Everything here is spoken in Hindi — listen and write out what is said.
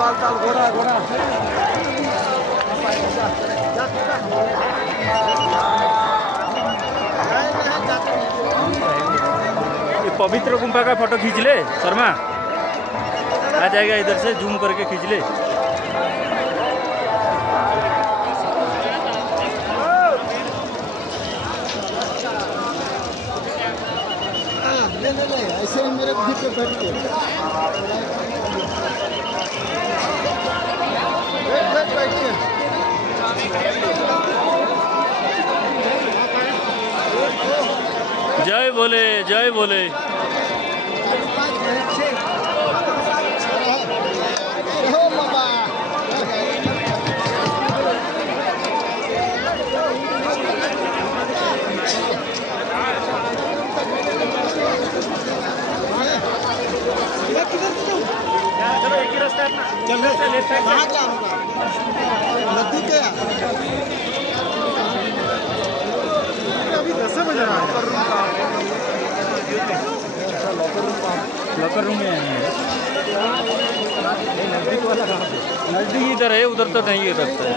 ये पवित्र गुम्फा का फोटो खींच ले शर्मा, आ जाएगा इधर से, जूम करके खींच ले। ऐसे ही मेरे बुद्धि पे बैठ के बैठिए। जय बोले, जय बोले। चलो एक ही रास्ता है, चल कहाँ क्या होगा नदी क्या अभी 10 बजे लॉकर रूम में नजदीक इधर है, उधर तो नहीं है रास्ता है।